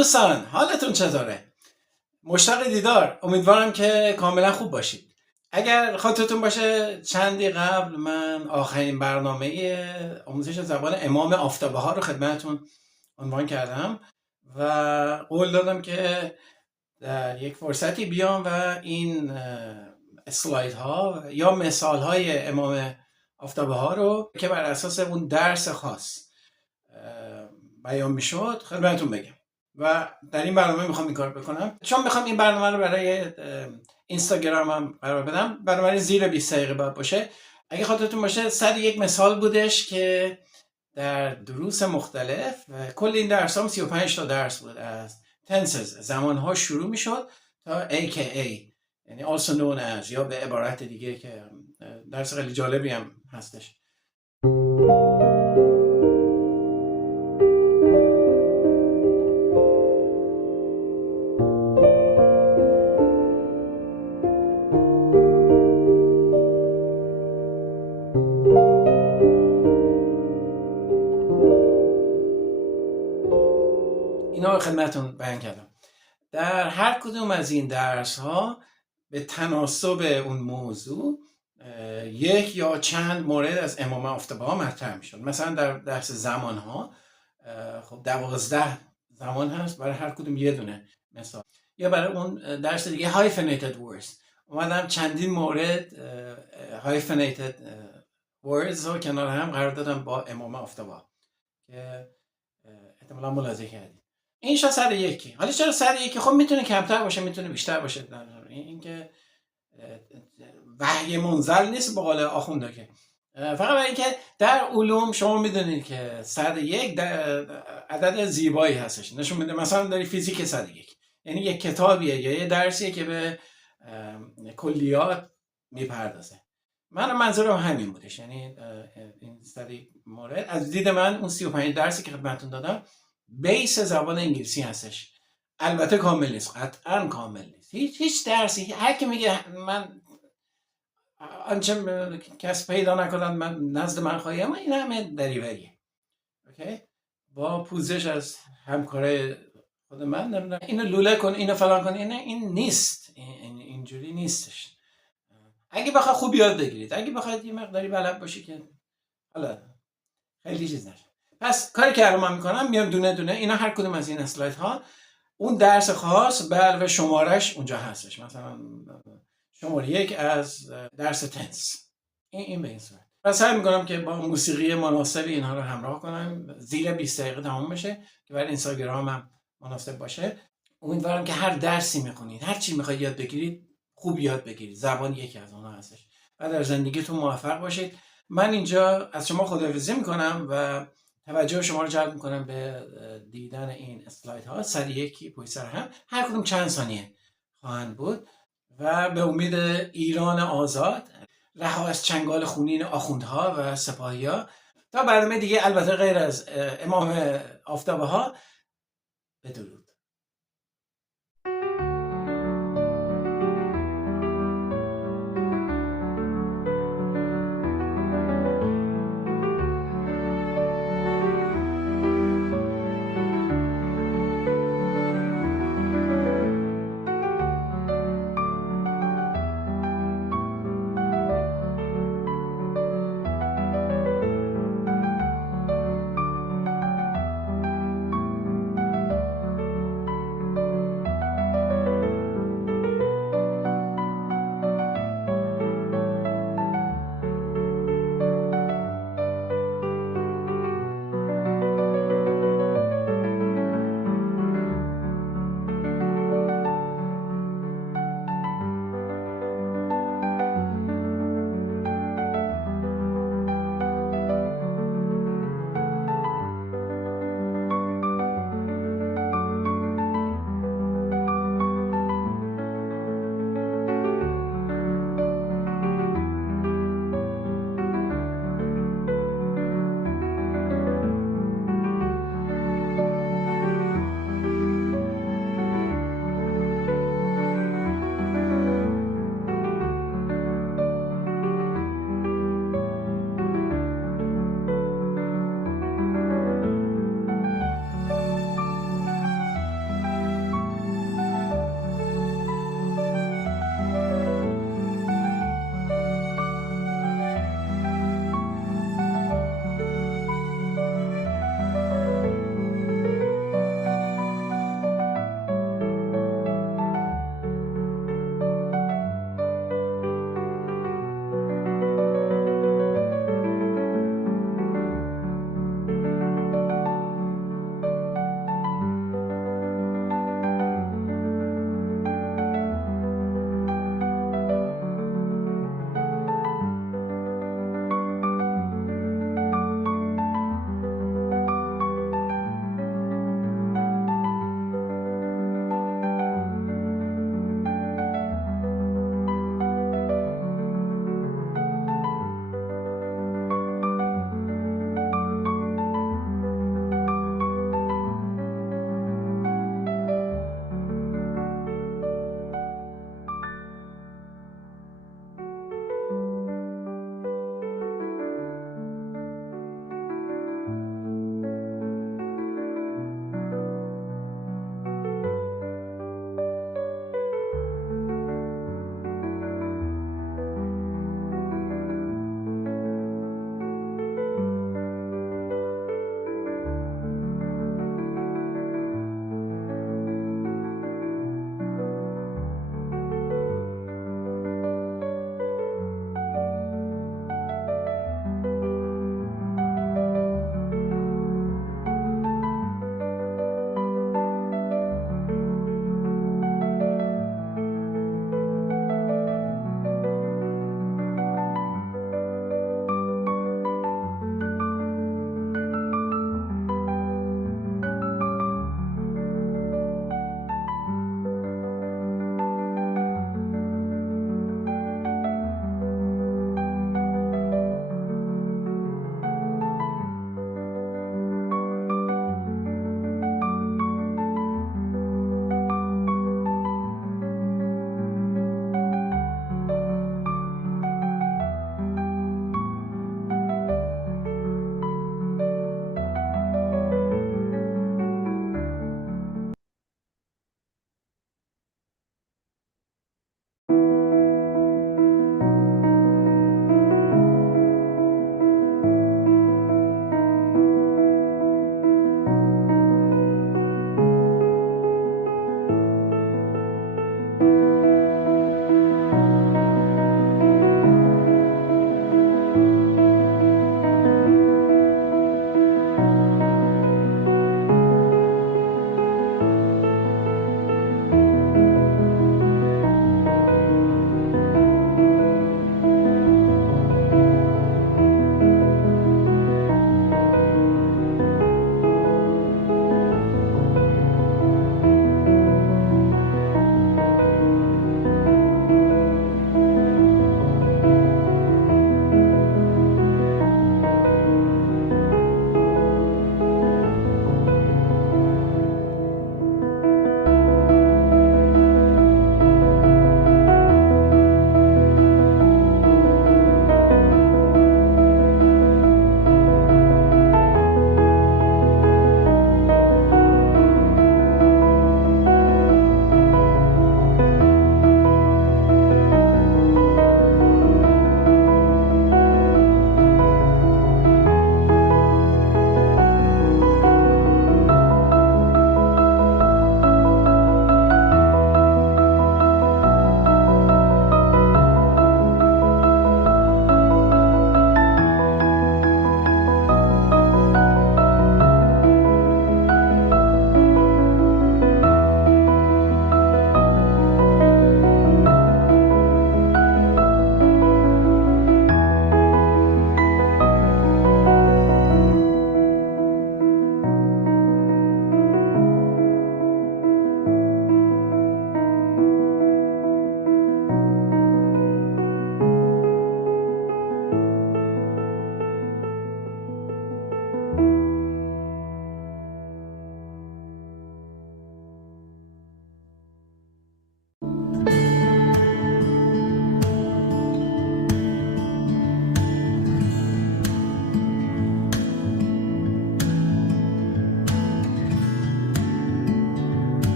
دوستان، حالتون چطوره؟ مشتاق دیدار. امیدوارم که کاملا خوب باشید. اگر خاطرتون باشه چندی قبل من آخرین برنامه آموزش زبان امام آفتابه ها رو خدمتتون عنوان کردم و قول دادم که در یک فرصتی بیام و این اسلاید ها یا مثال های امام آفتابه ها رو که بر اساس اون درس خاص بیان میشد خدمتتون بگم. و در این برنامه میخوام این کار بکنم چون میخوام این برنامه رو برای اینستاگرامم قرار بدم. برنامه زیر 20 دقیقه باید باشه. اگه خاطرتون باشه 101 مثال بودش که در دروس مختلف کل این درس هم 35 تا درس بود. از tenses زمانها شروع میشد تا AKA یعنی also known as یا به عبارت دیگه که درس خیلی جالبی هم هستش. اینا رو خدمتتون بیان کردم. در هر کدوم از این درس ها به تناسب اون موضوع یک یا چند مورد از امام آفتابه ها مطرح میشد. مثلا در درس زمان ها خب 12 زمان هست، برای هر کدوم یه دونه مثال. یا برای اون درس دیگه hyphenated words اومدم چندین مورد hyphenated words رو کنار هم قرار دادم با امام آفتابه که احتمالا ملاحظه کردید. این شا 101. حالا چرا 101؟ خب میتونه کمتر باشه میتونه بیشتر باشه. این که وحی منزل نیست به قول آخونده، که فقط برای اینکه در علوم شما میدونید که 101 عدد زیبایی هستش، نشون میده. مثلا داری فیزیک 101 یعنی یک کتابیه یا یه درسیه که به کلیات میپردازه. من منظورم همین بودش، یعنی این 101 مورد از دید من اون 35 درسی که خدمتتون دادم بیس زبان انگلیسی هستش. البته کامل نیست، قطعا کامل نیست. هیچ درسی هر کی میگه من آنچه کس پیدا نکنن من نزد من خواهیم، این همه دریوریه. اوکی؟ با پوزش از همکار خود من نمیدونم اینو لوله کن اینو فلان کن، این نیست، اینجوری نیستش. اگه بخواد خوب یاد بگیرید، اگه بخواید یه مقداری بلد باشی که حالا خیلی چیز نشه. پس کاری که الان من میکنم میام دونه دونه اینا هر کدوم از این اسلاید ها اون درس خاص به علاوه شمارش اونجا هستش. مثلا شماره 1 از درس تنس این به این صورت. پس سعی میکنم که با موسیقی مناسب اینها رو همراه کنم زیر 20 دقیقه تمام بشه که برای اینستاگرام هم مناسب باشه. امیدوارم که هر درسی میخونید، هر چی میخواید یاد بگیرید خوب یاد بگیرید. زبان یکی از اونها هستش و در زندگیتون موفق باشید. من اینجا از شما خداحافظی میکنم و توجه شما رو جلب میکنم به دیدن این اسلاید ها 101 پشت سر هم، هر کدوم چند ثانیه خواهند بود و به امید ایران آزاد، رها از چنگال خونین آخوندها و سپاهی ها. تا برنامه دیگه البته غیر از امام آفتابه ها، بدرود.